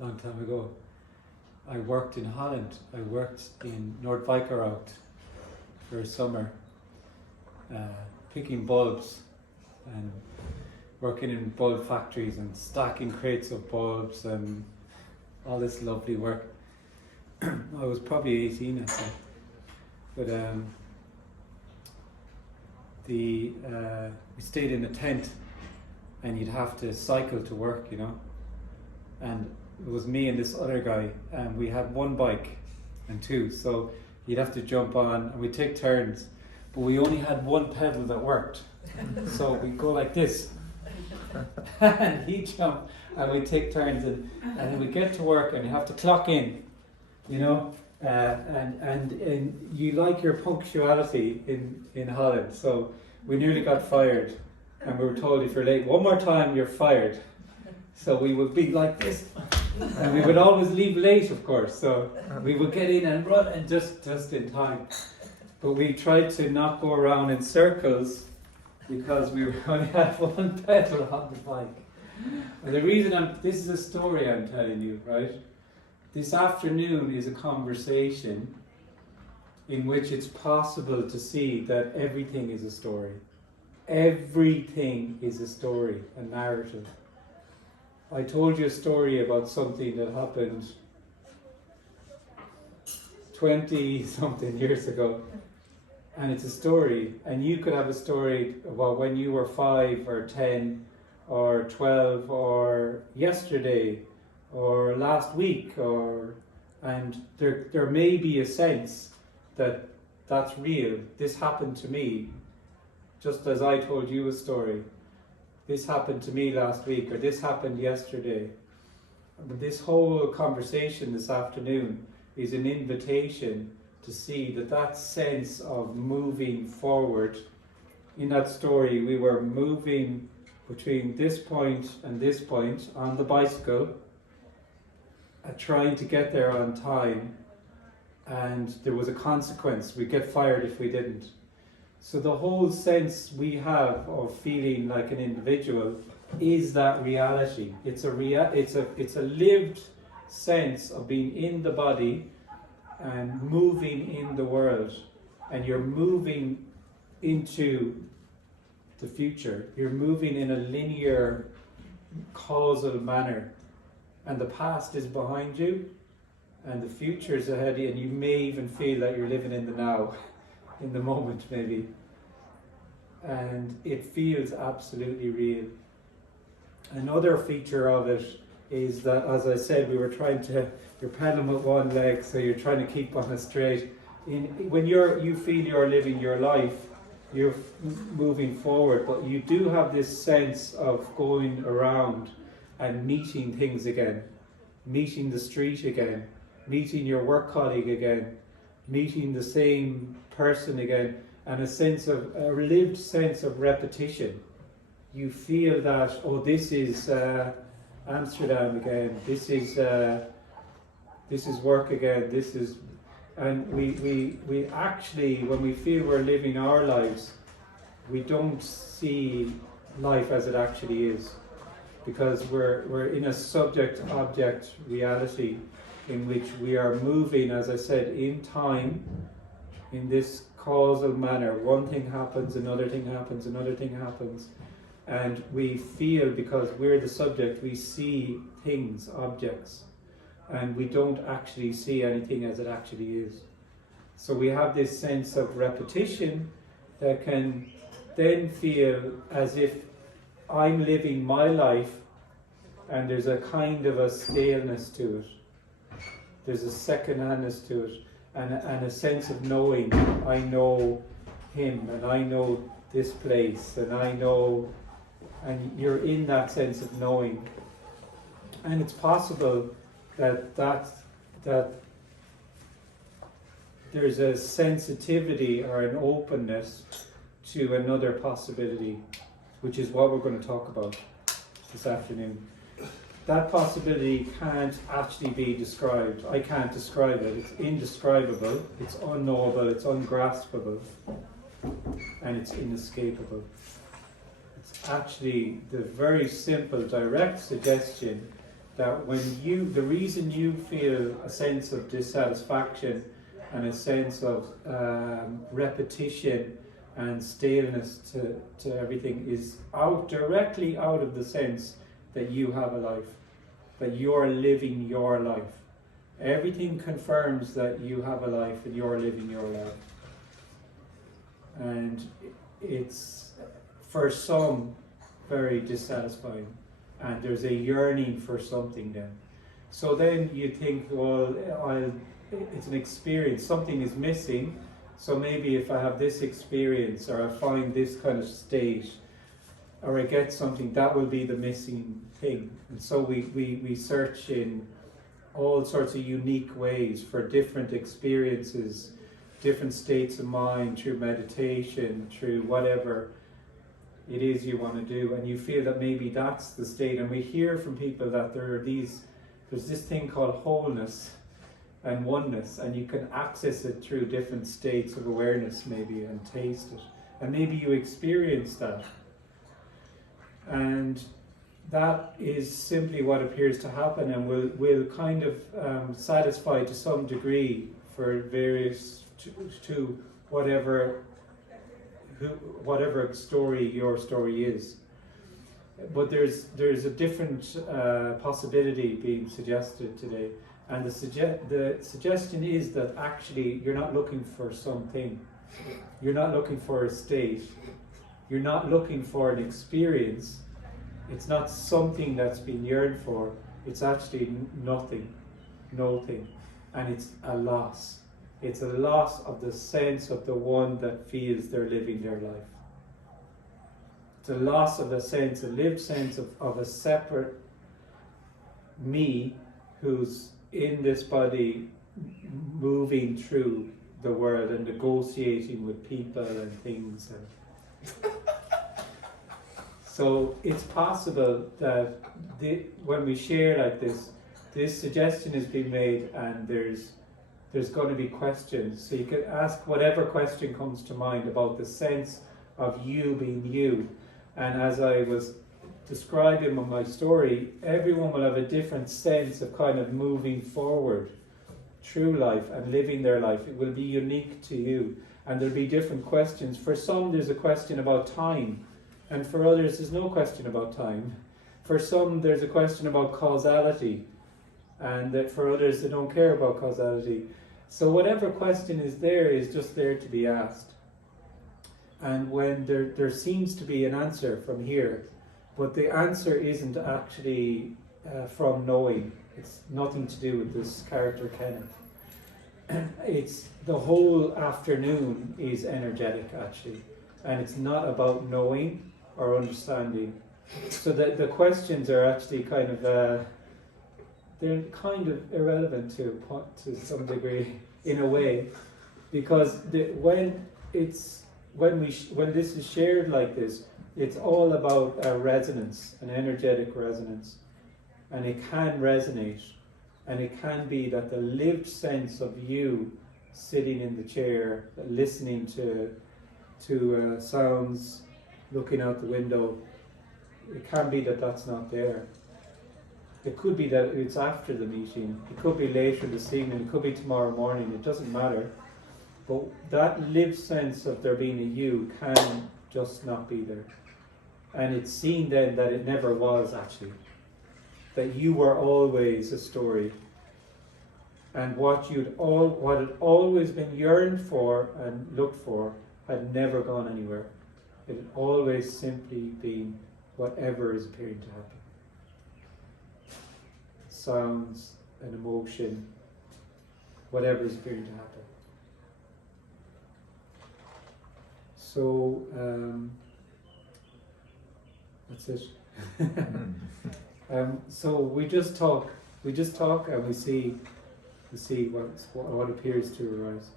long time ago. I worked in Holland. I worked in Noordwijkerhout for a summer, picking bulbs and working in bulb factories and stacking crates of bulbs and all this lovely work. I was probably 18, I think. But we stayed in a tent, and you'd have to cycle to work, you know. And it was me and this other guy, and we had one bike and two, so you'd have to jump on, and we'd take turns. But we only had one pedal that worked, so we'd go like this, and he'd jump, and we'd take turns, and then we'd get to work, and you have to clock in, you know. And you like your punctuality in Holland, so we nearly got fired, and we were told if you're late one more time you're fired. So we would be like this, and we would always leave late, of course, so we would get in and run and just in time. But we tried to not go around in circles because we only had one pedal on the bike. And the reason this is a story I'm telling you, right? This afternoon is a conversation in which it's possible to see that everything is a story. Everything is a story, a narrative. I told you a story about something that happened 20-something years ago. And it's a story. And you could have a story about when you were 5 or 10 or 12 or yesterday or last week, and there may be a sense that that's real. This happened to me, just as I told you a story. This happened to me last week, or this happened yesterday. But this whole conversation this afternoon is an invitation to see that sense of moving forward. In that story, we were moving between this point and this point on the bicycle, trying to get there on time, and there was a consequence. We'd get fired if we didn't. So the whole sense we have of feeling like an individual is that reality. It's a lived sense of being in the body and moving in the world, and you're moving into the future. You're moving in a linear, causal manner. And the past is behind you, and the future is ahead of you, and you may even feel that you're living in the now, in the moment maybe. And it feels absolutely real. Another feature of it is that, as I said, you're pedaling with one leg, so you're trying to keep on a straight. When you feel you're living your life, you're moving forward, but you do have this sense of going around and meeting things again, meeting the street again, meeting your work colleague again, meeting the same person again, and a lived sense of repetition. You feel that, this is Amsterdam again, this is work again, and we actually, when we feel we're living our lives, we don't see life as it actually is. Because we're in a subject-object reality in which we are moving, as I said, in time, in this causal manner. One thing happens, another thing happens, another thing happens. And we feel, because we're the subject, we see things, objects, and we don't actually see anything as it actually is. So we have this sense of repetition that can then feel as if I'm living my life, and there's a kind of a staleness to it. There's a second-handness to it, and a sense of knowing. I know him, and I know this place, and I know, and you're in that sense of knowing. And it's possible that there's a sensitivity or an openness to another possibility, which is what we're going to talk about this afternoon. That possibility can't actually be described. I can't describe it. It's indescribable, it's unknowable, it's ungraspable, and it's inescapable. It's actually the very simple, direct suggestion that the reason you feel a sense of dissatisfaction and a sense of repetition and staleness to everything is directly out of the sense that you have a life, that you're living your life. Everything confirms that you have a life and you're living your life. And it's, for some, very dissatisfying. And there's a yearning for something then. So then you think, well, it's an experience, something is missing, so maybe if I have this experience, or I find this kind of state, or I get something, that will be the missing thing. And so we search in all sorts of unique ways for different experiences, different states of mind, through meditation, through whatever it is you want to do, and you feel that maybe that's the state. And we hear from people that there's this thing called wholeness and oneness, and you can access it through different states of awareness maybe, and taste it, and maybe you experience that. And that is simply what appears to happen, and will kind of satisfy to some degree for various to whatever story your story is. But there's a different possibility being suggested today, and the suggestion is that actually you're not looking for something, you're not looking for a state, you're not looking for an experience. It's not something that's been yearned for. It's actually nothing, and it's a loss. It's a loss of the sense of the one that feels they're living their life. It's a loss of the sense, a lived sense of a separate me who's in this body, moving through the world and negotiating with people and things. And so it's possible that when we share like this suggestion has been made, and there's going to be questions. So you can ask whatever question comes to mind about the sense of you being you. And as I was describing in my story, everyone will have a different sense of kind of moving forward through life and living their life. It will be unique to you. And there'll be different questions. For some, there's a question about time. And for others, there's no question about time. For some, there's a question about causality. And that for others, they don't care about causality. So whatever question is just there to be asked. And when there seems to be an answer from here, but the answer isn't actually from knowing. It's nothing to do with this character Kenneth. It's the whole afternoon is energetic actually, and it's not about knowing or understanding. So the questions are actually kind of they're kind of irrelevant to some degree in a way, because when this is shared like this, it's all about a resonance, an energetic resonance, and it can resonate, and it can be that the lived sense of you sitting in the chair, listening to sounds, looking out the window, it can be that that's not there. It could be that it's after the meeting, it could be later this evening, it could be tomorrow morning, it doesn't matter. But that lived sense of there being a you can just not be there. And it's seen then that it never was actually. That you were always a story. And what had always been yearned for and looked for had never gone anywhere. It had always simply been whatever is appearing to happen. Sounds, an emotion, whatever is appearing to happen. So that's it. So we just talk, and we see what appears to arise.